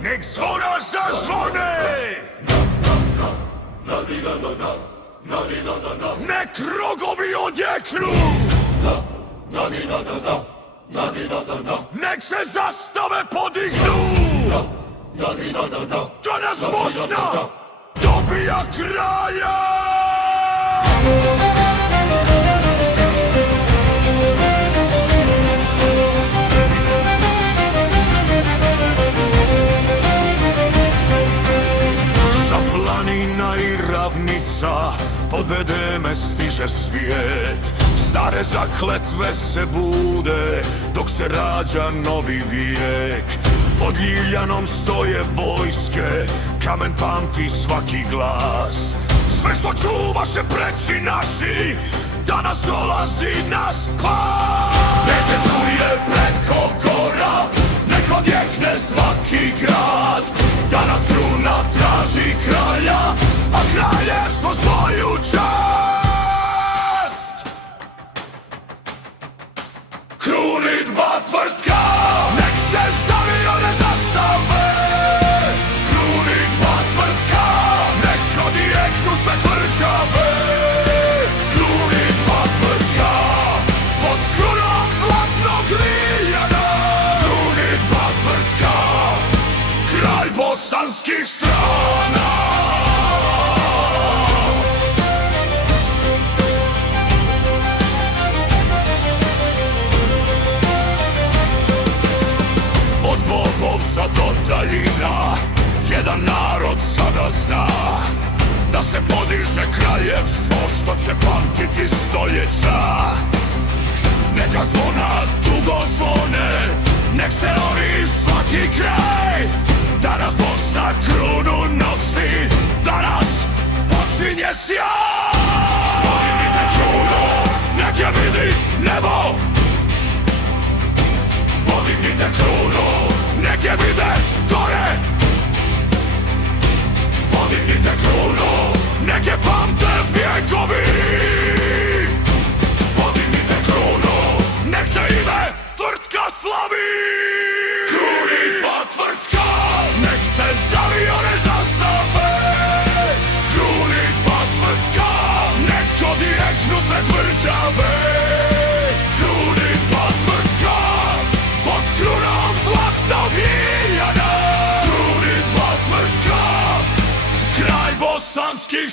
Niech dzwona zadzwoni! Nek rogowi odjeknu! Nek se zastave podignu! To nas mocna dobija kraja! Planina i ravnica, pod bedeme stiže svijet. Stare zakletve se bude, dok se rađa novi vijek. Pod Ljiljanom stoje vojske, kamen pamti svaki glas. Sve što čuvaše preći naši, danas dolazi na spas. Nek se čuje preko gora, nek odjekne svaki grad. Danas kruna traži kralja, a kraljevstvo svoju čast. Krunidba tvrtka, nek se zavione zastave. Krunidba tvrtka, nek odjeknu sve tvrđave. Krunidba tvrtka, pod krunom zlatnog Ljiljana. Krunidba tvrtka, kraj bosanskih strana. Od Bobovca do daljina, jedan narod sada zna da se podiže kraljevstvo što će pamtiti stoljeća. Neka zvona dugo zvone, nek se ori svaki kraj. Danas Bosna krunu nosi, danas počinje sjaj. Podignite krunu, nek je vidi nebo. Podignite krunu, nek je vide gore. Podignite krunu, nek je pamte vjekovi. Podignite krunu, nek se ime tvrtka slavi. Krunidba tvrtka, nek se zavione zastave. Krunidba tvrtka, nek odjeknu sve tvrđave. Krunidba tvrtka, pod krunom zlatnog Ljiljana. Krunidba tvrtka, kraj bosanskih